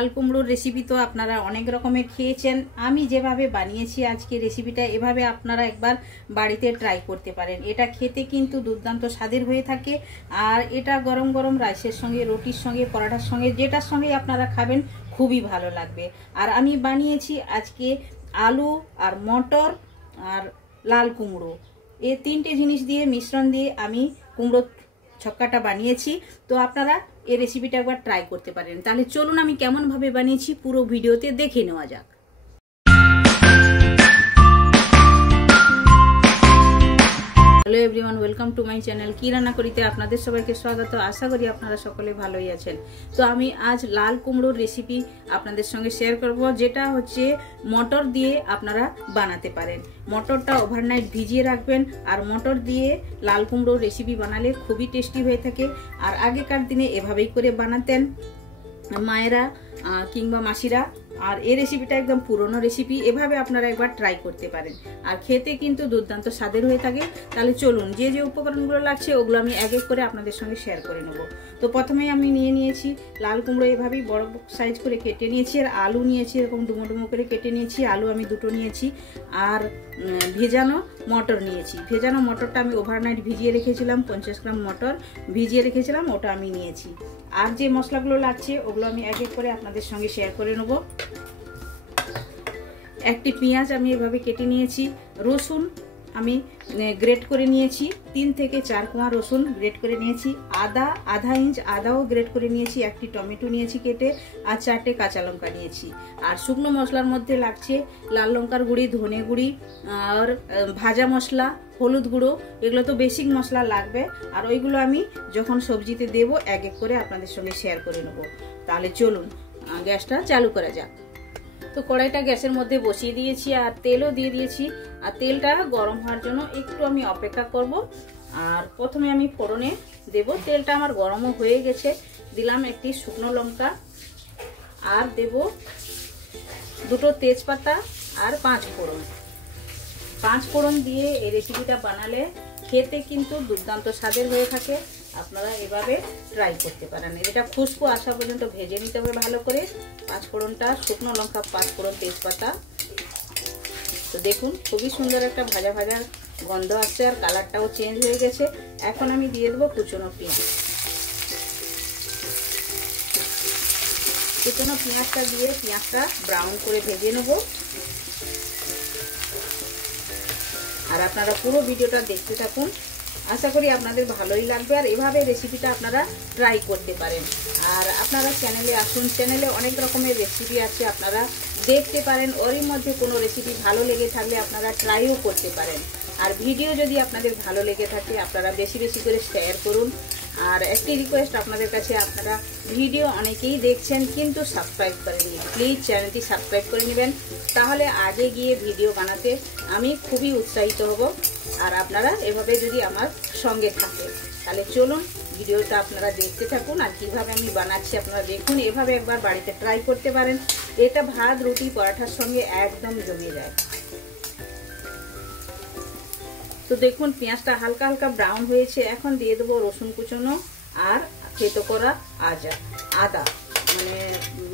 লাল কুমড়োর রেসিপি তো আপনারা অনেক রকমের খেয়েছেন। আমি যেভাবে বানিয়েছি আজকে রেসিপিটা, এভাবে আপনারা একবার বাড়িতে ট্রাই করতে পারেন। এটা খেতে কিন্তু দুর্দান্ত স্বাদের হয়ে থাকে। আর এটা গরম গরম রাইসের সঙ্গে, রুটির সঙ্গে, পরোটার সঙ্গে, যেটার সঙ্গে আপনারা খাবেন খুবই ভালো লাগবে। আর আমি বানিয়েছি আজকে আলু আর মটর আর লাল কুমড়ো, এই তিনটে জিনিস দিয়ে মিশ্রণ দিয়ে আমি কুমড়ো ছক্কাটা বানিয়েছি। তো আপনারা এই রেসিপিটা একবার ট্রাই করতে পারেন। তাহলে চলুন আমি কেমন ভাবে বানিয়েছি পুরো ভিডিওতে দেখে নেওয়া যাক। Hello everyone, welcome to my channel. কি রান্না করিতে আপনাদের সবাইকে স্বাগত। আশা করি আপনারা সকলে ভালোই আছেন। তো আমি আজ লাল কুমড়োর রেসিপি আপনাদের সঙ্গে শেয়ার করব, যেটা হচ্ছে মটর দিয়ে আপনারা বানাতে পারেন। মটরটা ওভারনাইট ভিজিয়ে রাখবেন। আর মটর দিয়ে লাল কুমড়োর রেসিপি বানালে খুবই টেস্টি হয়ে থাকে। আর আগেকার দিনে এভাবেই করে বানাতেন মায়েরা কিংবা মাসিরা। আর এই রেসিপিটা একদম পুরনো রেসিপি, এভাবে আপনারা একবার ট্রাই করতে পারেন। আর খেতে কিন্তু দুর্দান্ত স্বাদের হয়ে থাকে। তাহলে চলুন, যে যে উপকরণগুলো লাগছে ওগুলো আমি এক এক করে আপনাদের সঙ্গে শেয়ার করে নেব। তো প্রথমেই আমি নিয়ে নিয়েছি লাল কুমড়ো, এভাবেই বড় সাইজ করে কেটে নিয়েছি। আর আলু নিয়েছি, এরকম ডুমো ডুমো করে কেটে নিয়েছি। আলু আমি দুটো নিয়েছি। আর ভেজানো মটর নিয়েছি। ভেজানো মটরটা আমি ওভারনাইট ভিজিয়ে রেখেছিলাম, 50 গ্রাম মটর ভিজিয়ে রেখেছিলাম, ওটা আমি নিয়েছি। আর যে মশলাগুলো লাগছে ওগুলো আমি এক এক করে আপনাদের সঙ্গে শেয়ার করে নেব। একটি পেঁয়াজ আমি এভাবে কেটে নিয়েছি। রসুন আমি গ্রেট করে নিয়েছি, 3 থেকে 4 কোয়া রসুন গ্রেট করে নিয়েছি। আদা আধা ইঞ্চ আদাও গ্রেট করে নিয়েছি। একটি টমেটো নিয়েছি কেটে। আর 4টে কাঁচা লঙ্কা নিয়েছি। আর শুকনো মশলার মধ্যে লাগছে লাল লঙ্কার গুঁড়ি, ধনে গুঁড়ি, আর ভাজা মশলা, হলুদ গুঁড়ো। এগুলো তো বেসিক মশলা লাগবে। আর ওইগুলো আমি যখন সবজিতে দেব এক এক করে আপনাদের সঙ্গে শেয়ার করে নেব। তাহলে চলুন গ্যাসটা চালু করা যাক। তো কড়াইটা গ্যাসের মধ্যে বসিয়ে দিয়েছি আর তেলও দিয়ে দিয়েছি। আর তেলটা গরম হওয়ার জন্য একটু আমি অপেক্ষা করব। আর প্রথমে আমি ফোড়নে দেব। তেলটা আমার গরমও হয়ে গেছে। দিলাম একটি শুকনো লঙ্কা, আর দেব 2টো তেজপাতা আর 5 ফোড়ন। 5 ফোড়ন দিয়ে এই রেসিপিটা বানালে খেতে কিন্তু দুর্দান্ত স্বাদের হয়ে থাকে। আপনারা এভাবে ট্রাই করতে পারেন। এটা খুশবু আসা পর্যন্ত ভেজে নিতে হবে ভালো করে। 5 ফোড়নটা, শুকনো লঙ্কা, 5 ফোড়ন, তেজপাতা। তো দেখুন খুবই সুন্দর একটা ভাজা ভাজা গন্ধ আসছে, আর কালারটাও চেঞ্জ হয়ে গেছে। এখন আমি দিয়ে দেবো কুচনো পেঁয়াজ। কুচনো পেঁয়াজটা দিয়ে পেঁয়াজটা ব্রাউন করে ভেজে নেব। আর আপনারা পুরো ভিডিওটা দেখতে থাকুন, আশা করি আপনাদের ভালোই লাগবে। আর এভাবে রেসিপিটা আপনারা ট্রাই করতে পারেন। আর আপনারা চ্যানেলে আসুন, চ্যানেলে অনেক রকমের রেসিপি আছে, আপনারা দেখতে পারেন। ওরই মধ্যে কোনো রেসিপি ভালো লেগে থাকলে আপনারা ট্রাইও করতে পারেন। আর ভিডিও যদি আপনাদের ভালো লেগে থাকে আপনারা বেশি বেশি করে শেয়ার করুন। আর একটি রিকোয়েস্ট আপনাদের কাছে, আপনারা ভিডিও অনেকেই দেখছেন কিন্তু সাবস্ক্রাইব করেননি, প্লিজ চ্যানেলটি সাবস্ক্রাইব করে নেবেন। তাহলে আগে গিয়ে ভিডিও বানাতে আমি খুবই উৎসাহিত হব। আর আপনারা এভাবে যদি আমার সঙ্গে থাকেন, তাহলে চলুন ভিডিওটা আপনারা দেখতে থাকুন। আর কিভাবে আমি বানাচ্ছি আপনারা দেখুন। এভাবে একবার বাড়িতে ট্রাই করতে পারেন। এটা ভাত, রুটি, পরোটার সঙ্গে একদম জমে যায়। তো দেখুন পেঁয়াজটা হালকা হালকা ব্রাউন হয়েছে। এখন দিয়ে দেবো রসুন কুচনো আর থেতো করা আদা মানে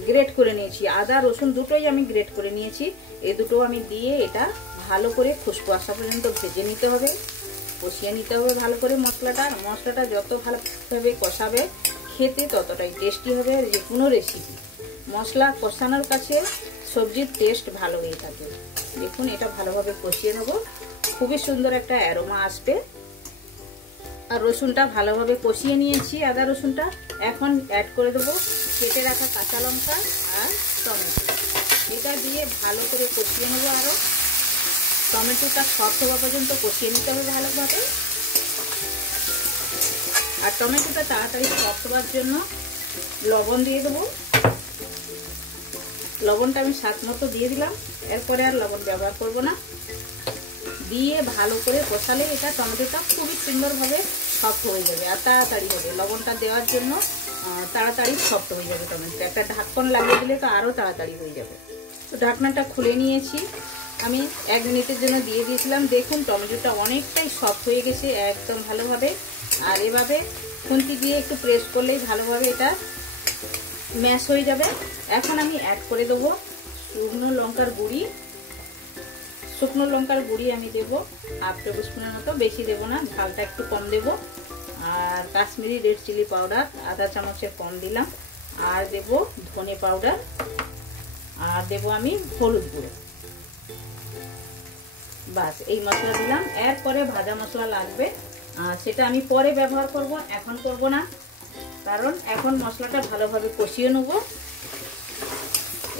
গ্রেট করে নিয়েছি। আদা রসুন দুটোই আমি গ্রেট করে নিয়েছি। এই দুটো আমি দিয়ে এটা ভালো করে খুশবু আসা পর্যন্ত ভেজে নিতে হবে, কষিয়ে নিতে হবে ভালো করে মশলাটা। মশলাটা যত ভালোভাবে কষাবে খেতে ততটাই টেস্টি হবে। যে কোনো রেসিপি মশলা কষানোর কাছে সবজির টেস্ট ভালো হয়ে থাকে। দেখুন এটা ভালোভাবে কষিয়ে নেব, খুবই সুন্দর একটা অ্যারোমা আসবে। আর রসুনটা ভালোভাবে কষিয়ে নিয়েছি, আদা রসুনটা। এখন অ্যাড করে দেবো কেটে রাখা কাঁচা লঙ্কা আর টমেটো। এটা দিয়ে ভালো করে কষিয়ে নেবো। আরও টমেটোটা সফট হওয়া পর্যন্ত কষিয়ে নিতে হবে ভালোভাবে। আর টমেটোটা তাড়াতাড়ি সফট হওয়ার জন্য লবণ দিয়ে দেবো। লবণটা আমি স্বাদ মতো দিয়ে দিলাম। এরপরে আর লবণ ব্যবহার করব না। দিয়ে ভালো করে কষালে এটা টমেটোটা খুবই সুন্দরভাবে সফট হয়ে যাবে আর তাড়াতাড়ি হবে। লবণটা দেওয়ার জন্য তাড়াতাড়ি সফট হয়ে যাবে টমেটোটা। একটা ঢাকন লাগিয়ে দিলে তো আরও তাড়াতাড়ি হয়ে যাবে। তো ঢাকনাটা খুলে নিয়েছি, আমি 1 মিনিটের জন্য দিয়ে দিয়েছিলাম। দেখুন টমেটোটা অনেকটাই সফট হয়ে গেছে একদম ভালোভাবে। আর এভাবে খুন্তি দিয়ে একটু প্রেস করলেই ভালোভাবে এটা ম্যাশ হয়ে যাবে। এখন আমি অ্যাড করে দেবো শুকনো লঙ্কার গুঁড়ি। শুকনো লঙ্কার গুঁড়ি আমি দেবো 1/2 টেবিল স্পুনের মতো, বেশি দেবো না, ঝালটা একটু কম দেবো। আর কাশ্মীরি রেড চিলি পাউডার 1/2 চামচের কম দিলাম। আর দেবো ধনে পাউডার, আর দেবো আমি হলুদ গুঁড়ো। বাস এই মশলা দিলাম। এরপরে ভাজা মশলা লাগবে, সেটা আমি পরে ব্যবহার করব, এখন করব না, কারণ এখন মশলাটা ভালোভাবে কষিয়ে নেব।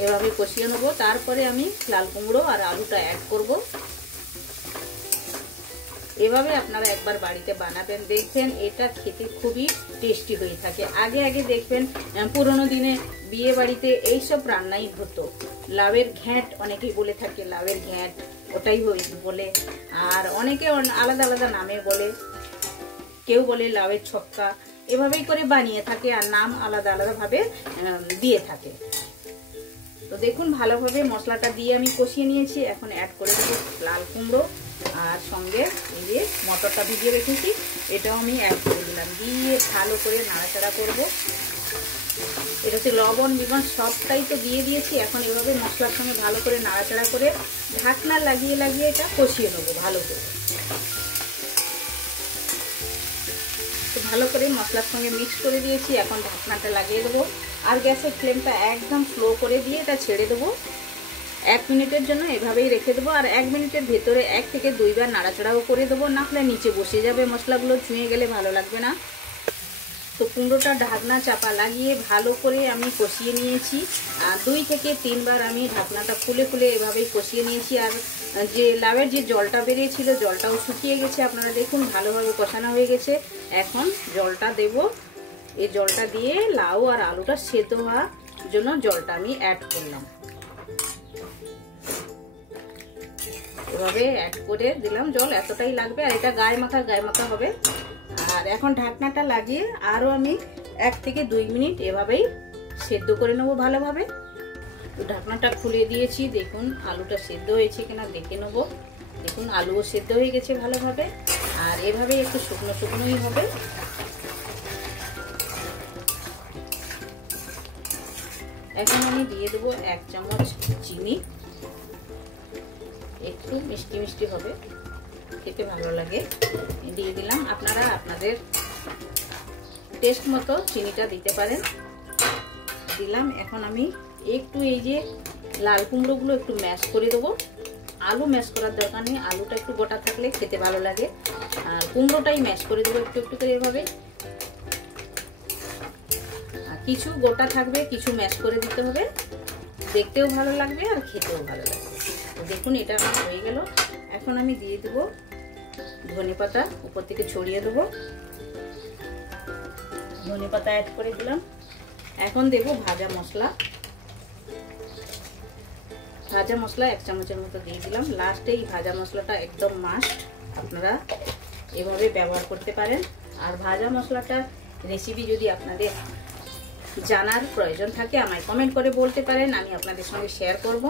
এভাবে কষিয়ে নেব, তারপরে আমি লাল কুমড়ো আর আলুটা অ্যাড করব। এভাবে আপনারা একবার বাড়িতে বানাবেন, দেখবেন এটা খেতে খুবই টেস্টি হয়ে থাকে। আগে আগে দেখবেন পুরোনো দিনে বিয়ে বাড়িতে এইসব রান্নাই হতো। লাউয়ের ঘ্যাঁট অনেকেই বলে থাকে, লাউয়ের ঘ্যাঁট ওটাই বলে, আর অনেকে আলাদা আলাদা নামে বলে, কেউ বলে লাউয়ের ছক্কা, এভাবেই করে বানিয়ে থাকে আর নাম আলাদা আলাদা ভাবে দিয়ে থাকে। তো দেখুন ভালোভাবে মশলাটা দিয়ে আমি কষিয়ে নিয়েছি। এখন অ্যাড করে দেবো লাল কুমড়ো, আর সঙ্গে এই যে মটরটা ভিজিয়ে রেখেছি এটাও আমি অ্যাড করে দিলাম। দিয়ে ভালো করে নাড়াচাড়া করব। এটা হচ্ছে লবণ বিবন সবটাই তো দিয়ে দিয়েছি। এখন এভাবে মশলার সঙ্গে ভালো করে নাড়াচাড়া করে ঢাকনা লাগিয়ে লাগিয়ে এটা কষিয়ে নেবো ভালো করে। তো ভালো করে মশলার সঙ্গে মিক্স করে দিয়েছি। এখন ঢাকনাটা লাগিয়ে দেবো, আর গ্যাসের ফ্লেমটা একদম স্লো করে দিয়ে এটা ছেড়ে দেবো। 1 মিনিটের জন্য এভাবেই রেখে দেবো। আর 1 মিনিটের ভেতরে 1 থেকে 2 বার নাড়াচাড়াও করে দেবো, না হলে নিচে বসে যাবে, মশলাগুলো ছুঁয়ে গেলে ভালো লাগবে না। তো কুমড়োটা ঢাকনা চাপা লাগিয়ে ভালো করে আমি কষিয়ে নিয়েছি। আর 2 থেকে 3 বার আমি ঢাকনাটা খুলে খুলে এভাবেই কষিয়ে নিয়েছি। আর যে লাউয়ের যে জলটা বেরিয়েছিল জলটাও শুকিয়ে গেছে, আপনারা দেখুন ভালোভাবে কষানো হয়ে গেছে। এখন জলটা দেব, এই জলটা দিয়ে লাউ আর আলুটা সেদ্ধ হওয়ার জন্য জলটা আমি অ্যাড করলাম। এভাবে অ্যাড করে দিলাম জল, এতটাই লাগবে, আর এটা গায়ে মাখা হবে। আর এখন ঢাকনাটা লাগিয়ে আরও আমি 1 থেকে 2 মিনিট এভাবেই সেদ্ধ করে নেবো ভালোভাবে। তো ঢাকনাটা খুলে দিয়েছি, দেখুন আলুটা সেদ্ধ হয়েছে কিনা দেখে নেবো। দেখুন আলুও সেদ্ধ হয়ে গেছে ভালোভাবে। আর এভাবে একটু শুকনো শুকনোই হবে। এখন আমি দিয়ে দেবো 1 চামচ চিনি, একটু মিষ্টি মিষ্টি হবে, খেতে ভালো লাগে, দিয়ে দিলাম। আপনারা আপনাদের টেস্ট মতো চিনিটা দিতে পারেন, দিলাম। এখন আমি একটু এই যে লাল কুমড়োগুলো একটু ম্যাশ করে দেবো। আলু ম্যাশ করার দরকার নেই, আলুটা একটু গোটা থাকলে খেতে ভালো লাগে। আর কুমড়োটাই ম্যাশ করে দেবো একটু একটু করে এভাবে। আর কিছু গোটা থাকবে, কিছু ম্যাশ করে দিতে হবে, দেখতেও ভালো লাগবে আর খেতেও ভালো লাগবে। তো দেখুন এটা আমার হয়ে গেল। এখন আমি দিয়ে দেবো ধনেপাতা, উপর থেকে ছড়িয়ে দেবো। ধনেপাতা অ্যাড করে দিলাম। এখন দেবো ভাজা মশলা। ভাজা মশলা 1 চামচের মতো দিয়ে দিলাম। লাস্টে এই ভাজা মশলাটা একদম মাস্ট, আপনারা এভাবে ব্যবহার করতে পারেন। আর ভাজা মশলাটার রেসিপি যদি আপনাদের জানার প্রয়োজন থাকে আমায় কমেন্ট করে বলতে পারেন, আমি আপনাদের সঙ্গে শেয়ার করব।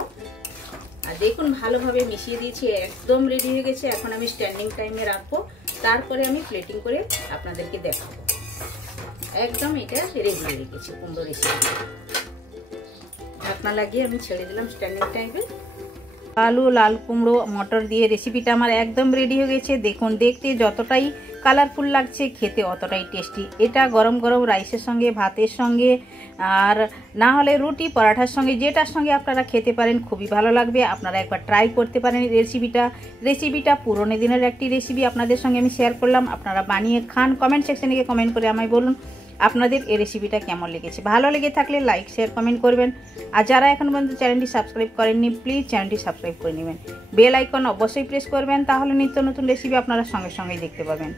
আর দেখুন ভালোভাবে মিশিয়ে দিয়েছি, একদম রেডি হয়ে গেছে। এখন আমি স্ট্যান্ডিং টাইমে রাখবো, তারপরে আমি প্লেটিং করে আপনাদেরকে দেখাবো। একদম এটা রেডি হয়ে গেছে কুমড়ো রেসিপি। ঢাকনা লাগিয়ে আমি ছেড়ে দিলাম স্ট্যান্ডিং টাইমে। আলু লাল কুমড়ো মটর দিয়ে রেসিপিটা আমার একদম রেডি হয়ে গেছে। দেখুন দেখতে যতটাই কালারফুল লাগছে, খেতে অতটাই টেস্টি। এটা গরম গরম রাইসের সঙ্গে, ভাতের সঙ্গে, আর না হলে রুটি পরাঠার সঙ্গে, যেটার সঙ্গে আপনারা খেতে পারেন খুবই ভালো লাগবে। আপনারা একবার ট্রাই করতে পারেন রেসিপিটা পুরনো দিনের একটি রেসিপি আপনাদের সঙ্গে আমি শেয়ার করলাম। আপনারা বানিয়ে খান, কমেন্ট সেকশনে গিয়ে কমেন্ট করে আমায় বলুন আপনাদের এই রেসিপিটা কেমন লেগেছে। ভালো লেগে থাকলে লাইক শেয়ার কমেন্ট করবেন। আর যারা এখন পর্যন্ত চ্যানেলটি সাবস্ক্রাইব করেননি প্লিজ চ্যানেলটি সাবস্ক্রাইব করে নেবেন। বেল আইকন অবশ্যই প্রেস করবেন, তাহলে নিত্য নতুন রেসিপি আপনারা সঙ্গে সঙ্গেই দেখতে পাবেন।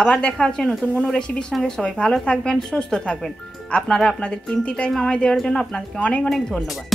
আবার দেখা হচ্ছে নতুন কোনো রেসিপির সঙ্গে। সবাই ভালো থাকবেন, সুস্থ থাকবেন। আপনারা আপনাদের কিমতি টাইম আমায় দেওয়ার জন্য আপনাদেরকে অনেক অনেক ধন্যবাদ।